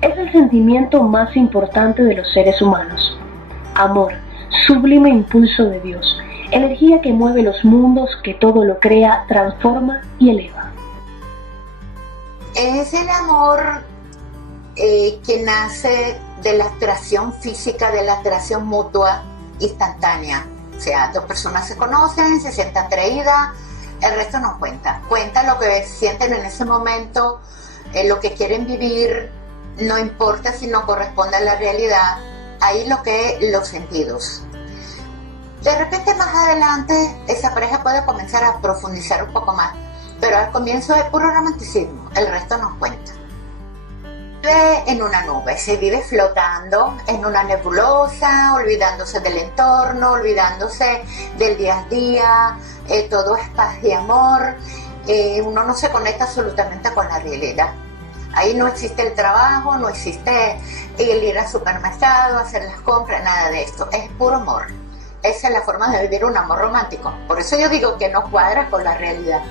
Es el sentimiento más importante de los seres humanos. Amor, sublime impulso de Dios, energía que mueve los mundos, que todo lo crea, transforma y eleva. Es el amor que nace de la atracción física, de la atracción mutua instantánea. O sea, dos personas se conocen, se sienten atraídas, el resto no cuenta. Cuenta lo que sienten en ese momento, lo que quieren vivir, no importa si no corresponde a la realidad, ahí los sentidos. De repente más adelante esa pareja puede comenzar a profundizar un poco más, pero al comienzo es puro romanticismo, el resto no cuenta. Vive en una nube, se vive flotando en una nebulosa, olvidándose del entorno, olvidándose del día a día, todo es paz y amor, uno no se conecta absolutamente con la realidad. Ahí no existe el trabajo, no existe el ir al supermercado, hacer las compras, nada de esto, es puro amor. Esa es la forma de vivir un amor romántico, por eso yo digo que no cuadra con la realidad.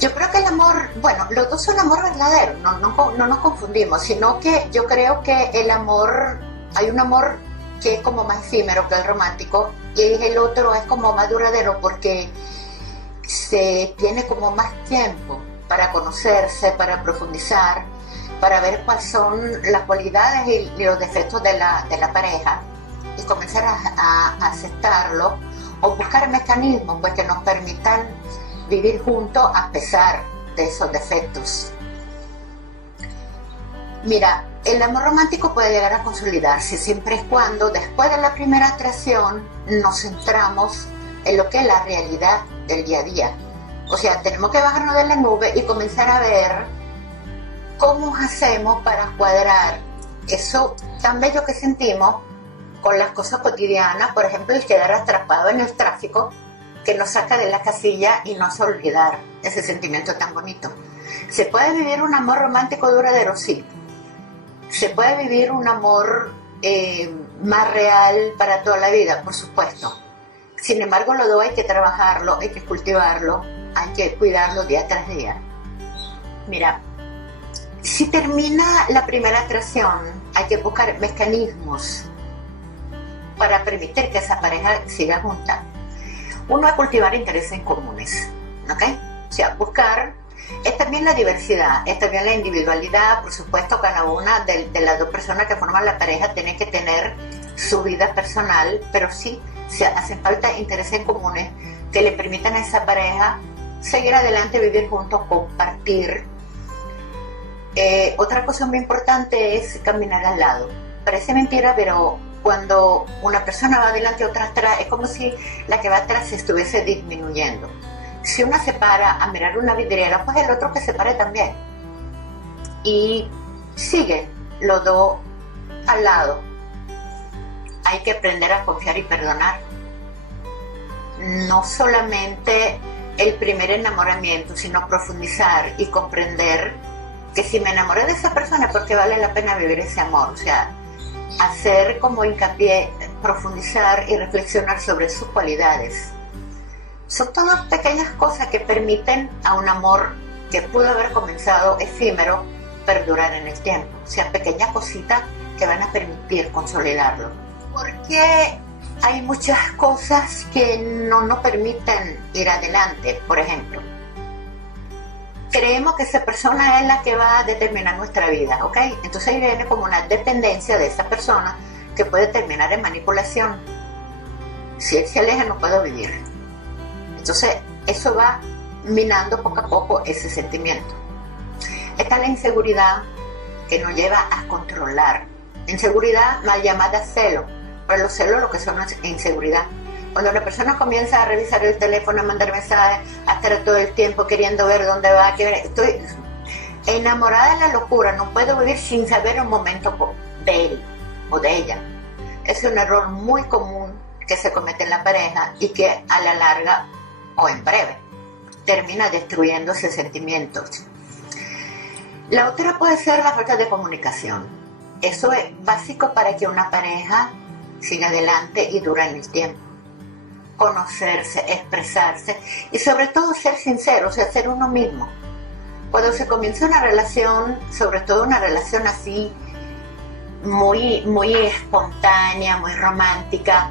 Yo creo que el amor, bueno, los dos son amor verdadero, no nos confundimos, sino que yo creo que el amor, hay un amor que es como más efímero que el romántico y el otro es como más duradero porque se tiene como más tiempo para conocerse, para profundizar, para ver cuáles son las cualidades y los defectos de la pareja y comenzar a aceptarlo o buscar mecanismos pues, que nos permitan vivir juntos a pesar de esos defectos. Mira, el amor romántico puede llegar a consolidarse siempre y cuando después de la primera atracción nos centramos en lo que es la realidad del día a día. O sea, tenemos que bajarnos de la nube y comenzar a ver cómo hacemos para cuadrar eso tan bello que sentimos con las cosas cotidianas, por ejemplo, el quedar atrapado en el tráfico que nos saca de la casilla y nos hace olvidar ese sentimiento tan bonito. ¿Se puede vivir un amor romántico duradero? Sí. ¿Se puede vivir un amor más real para toda la vida? Por supuesto. Sin embargo, lo dos hay que trabajarlo, hay que cultivarlo, hay que cuidarlo día tras día. Mira, si termina la primera atracción, hay que buscar mecanismos para permitir que esa pareja siga junta. Uno es cultivar intereses comunes, ¿ok? O sea, buscar, es también la diversidad, es también la individualidad, por supuesto, cada una de las dos personas que forman la pareja tiene que tener su vida personal, pero sí, se hacen falta intereses comunes que le permitan a esa pareja seguir adelante, vivir juntos, compartir. Otra cosa muy importante es caminar al lado. Parece mentira, pero cuando una persona va adelante y otra atrás, es como si la que va atrás se estuviese disminuyendo. Si una se para a mirar una vidriera, pues el otro que se pare también. Y sigue los dos al lado. Hay que aprender a confiar y perdonar. No solamente el primer enamoramiento, sino profundizar y comprender que si me enamoré de esa persona es porque vale la pena vivir ese amor. O sea, hacer como hincapié, profundizar y reflexionar sobre sus cualidades. Son todas pequeñas cosas que permiten a un amor que pudo haber comenzado efímero perdurar en el tiempo. O sea, pequeñas cositas que van a permitir consolidarlo. Porque hay muchas cosas que no nos permiten ir adelante. Por ejemplo, creemos que esa persona es la que va a determinar nuestra vida, ¿ok? Entonces ahí viene como una dependencia de esa persona que puede terminar en manipulación. Si él se aleja no puedo vivir. Entonces eso va minando poco a poco ese sentimiento. Está la inseguridad que nos lleva a controlar. Inseguridad mal llamada celo, pero los celos lo que son es inseguridad. Cuando la persona comienza a revisar el teléfono, a mandar mensajes, a estar todo el tiempo queriendo ver dónde va, estoy enamorada de la locura, no puedo vivir sin saber un momento de él o de ella. Es un error muy común que se comete en la pareja y que a la larga o en breve termina destruyendo ese sentimiento. La otra puede ser la falta de comunicación. Eso es básico para que una pareja siga adelante y dure en el tiempo. Conocerse, expresarse y sobre todo ser sincero, o sea, ser uno mismo. Cuando se comienza una relación, sobre todo una relación así, muy espontánea, muy romántica,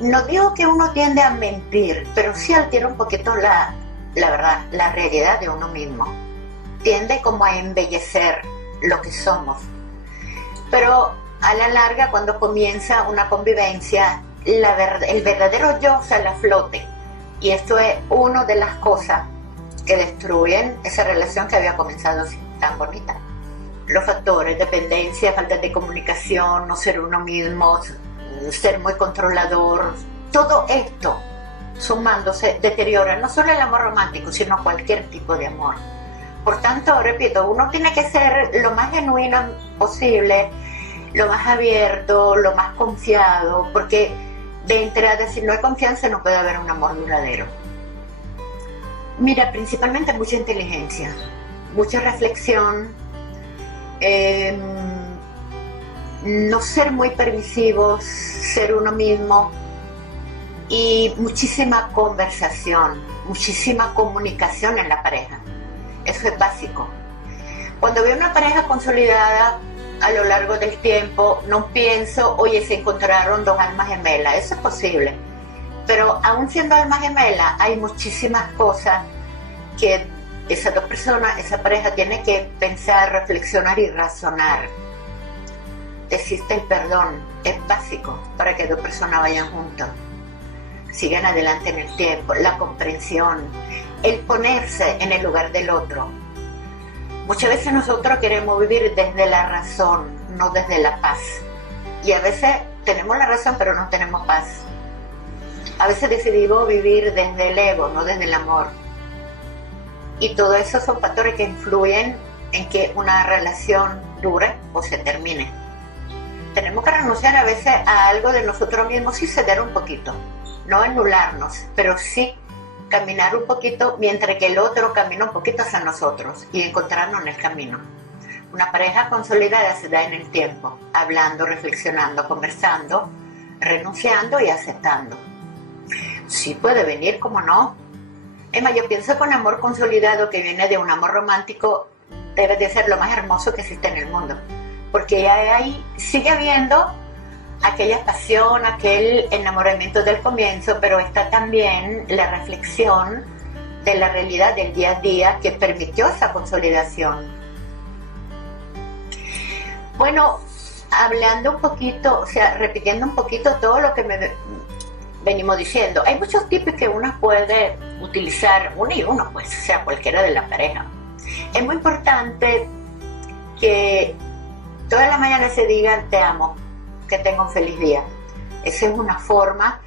no digo que uno tiende a mentir, pero sí altera un poquito la verdad, la realidad de uno mismo. Tiende como a embellecer lo que somos. Pero a la larga, cuando comienza una convivencia, el verdadero yo sale a flote. Y esto es una de las cosas que destruyen esa relación que había comenzado así, tan bonita. Los factores, dependencia, falta de comunicación, no ser uno mismo, ser muy controlador, todo esto sumándose deteriora no solo el amor romántico, sino cualquier tipo de amor. Por tanto, repito, uno tiene que ser lo más genuino posible, lo más abierto, lo más confiado, porque de entrada, si no hay confianza, no puede haber un amor duradero. Mira, principalmente mucha inteligencia, mucha reflexión, no ser muy permisivos, ser uno mismo y muchísima conversación, muchísima comunicación en la pareja. Eso es básico. Cuando veo una pareja consolidada a lo largo del tiempo, no pienso, oye, se encontraron dos almas gemelas. Eso es posible. Pero aún siendo almas gemelas, hay muchísimas cosas que esas dos personas, esa pareja, tiene que pensar, reflexionar y razonar. Existe el perdón, es básico para que dos personas vayan juntos, sigan adelante en el tiempo. La comprensión, el ponerse en el lugar del otro. Muchas veces nosotros queremos vivir desde la razón, no desde la paz. Y a veces tenemos la razón, pero no tenemos paz. A veces decidimos vivir desde el ego, no desde el amor. Y todo eso son factores que influyen en que una relación dure o se termine. Tenemos que renunciar a veces a algo de nosotros mismos y ceder un poquito. No anularnos, pero sí caminar un poquito mientras que el otro camina un poquito hacia nosotros y encontrarnos en el camino. Una pareja consolidada se da en el tiempo, hablando, reflexionando, conversando, renunciando y aceptando. Sí puede venir, como no. Emma, yo pienso que un amor consolidado que viene de un amor romántico debe de ser lo más hermoso que existe en el mundo, porque ahí sigue habiendo aquella pasión, aquel enamoramiento del comienzo, pero está también la reflexión de la realidad del día a día que permitió esa consolidación. Bueno, hablando un poquito, o sea, repitiendo un poquito todo lo que venimos diciendo, hay muchos tipos que uno puede utilizar, uno y uno, pues, o sea, cualquiera de la pareja. Es muy importante que todas las mañanas se digan te amo, que tenga un feliz día. Esa es una forma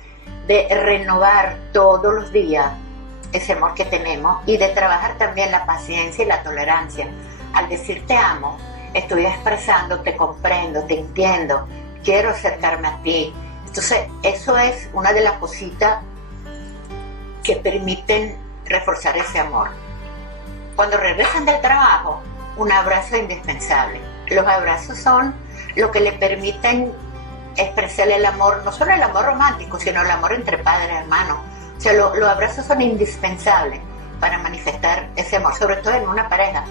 de renovar todos los días ese amor que tenemos y de trabajar también la paciencia y la tolerancia. Al decir te amo, estoy expresando te comprendo, te entiendo, quiero acercarme a ti. Entonces, eso es una de las cositas que permiten reforzar ese amor. Cuando regresan del trabajo, un abrazo es indispensable. Los abrazos son lo que le permiten expresar el amor, no solo el amor romántico, sino el amor entre padres y hermanos. O sea, los abrazos son indispensables para manifestar ese amor, sobre todo en una pareja.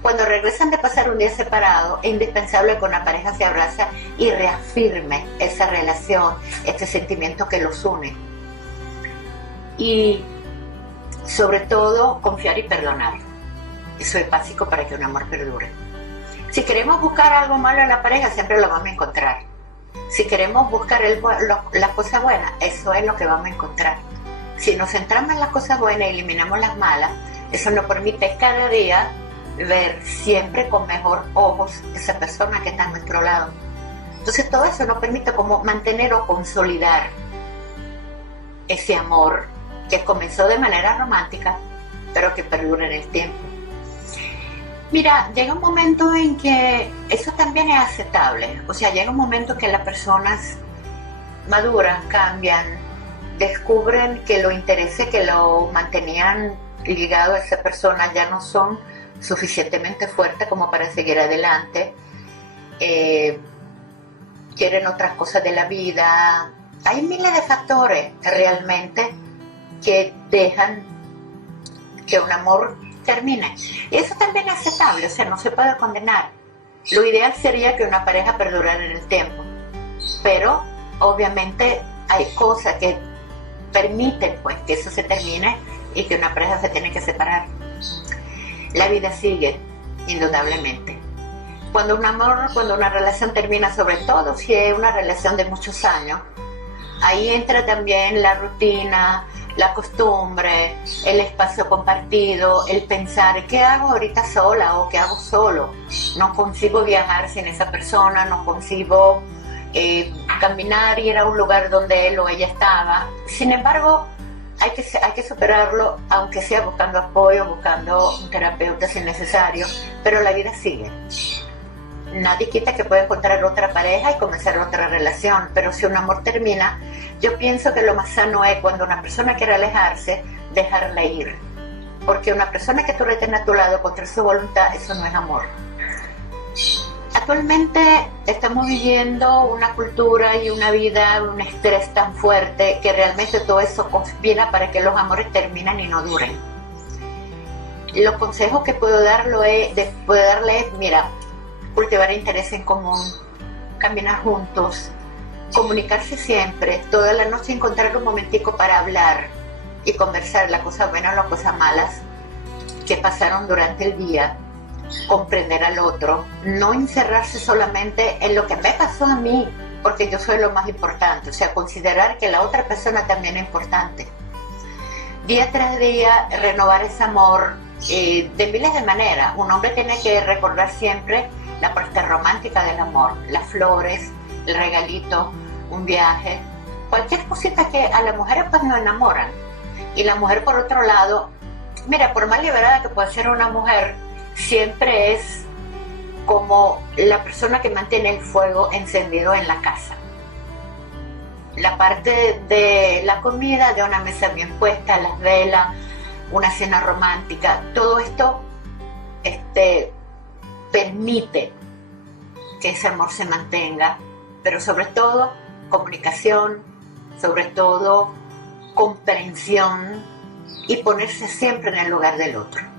Cuando regresan de pasar un día separado, es indispensable que una pareja se abraza y reafirme esa relación, este sentimiento que los une. Y sobre todo, confiar y perdonar. Eso es básico para que un amor perdure. Si queremos buscar algo malo en la pareja, siempre lo vamos a encontrar. Si queremos buscar las cosas buenas, eso es lo que vamos a encontrar. Si nos centramos en las cosas buenas y eliminamos las malas, eso nos permite cada día ver siempre con mejor ojos esa persona que está a nuestro lado. Entonces todo eso nos permite como mantener o consolidar ese amor que comenzó de manera romántica, pero que perdura en el tiempo. Mira, llega un momento en que eso también es aceptable. O sea, llega un momento que las personas maduran, cambian, descubren que los intereses que lo mantenían ligado a esa persona ya no son suficientemente fuertes como para seguir adelante. Quieren otras cosas de la vida. Hay miles de factores realmente que dejan que un amor termine. Y eso también es aceptable, o sea, no se puede condenar. Lo ideal sería que una pareja perdurara en el tiempo, pero obviamente hay cosas que permiten pues que eso se termine y que una pareja se tiene que separar. La vida sigue, indudablemente. Cuando un amor, cuando una relación termina, sobre todo si es una relación de muchos años, ahí entra también la rutina, la costumbre, el espacio compartido, el pensar, ¿qué hago ahorita sola o qué hago solo? No consigo viajar sin esa persona, no consigo caminar y ir a un lugar donde él o ella estaba. Sin embargo, hay que superarlo, aunque sea buscando apoyo, buscando un terapeuta si es necesario, pero la vida sigue. Nadie quita que pueda encontrar otra pareja y comenzar otra relación, pero si un amor termina, yo pienso que lo más sano es cuando una persona quiere alejarse, dejarla ir. Porque una persona que tú retienes a tu lado contra su voluntad, eso no es amor. Actualmente estamos viviendo una cultura y una vida, un estrés tan fuerte que realmente todo eso conspira para que los amores terminen y no duren. Los consejos que puedo darle es, mira, cultivar interés en común, caminar juntos, comunicarse siempre, toda la noche encontrar un momentico para hablar y conversar las cosas buenas o las cosas malas que pasaron durante el día, comprender al otro, no encerrarse solamente en lo que me pasó a mí, porque yo soy lo más importante, o sea, considerar que la otra persona también es importante. Día tras día, renovar ese amor de miles de maneras. Un hombre tiene que recordar siempre la parte romántica del amor, las flores, el regalito, un viaje, cualquier cosita que a las mujeres pues nos enamoran. Y la mujer, por otro lado, mira, por más liberada que pueda ser una mujer, siempre es como la persona que mantiene el fuego encendido en la casa. La parte de la comida, de una mesa bien puesta, las velas, una cena romántica, todo esto permite que ese amor se mantenga, pero sobre todo comunicación, sobre todo comprensión y ponerse siempre en el lugar del otro.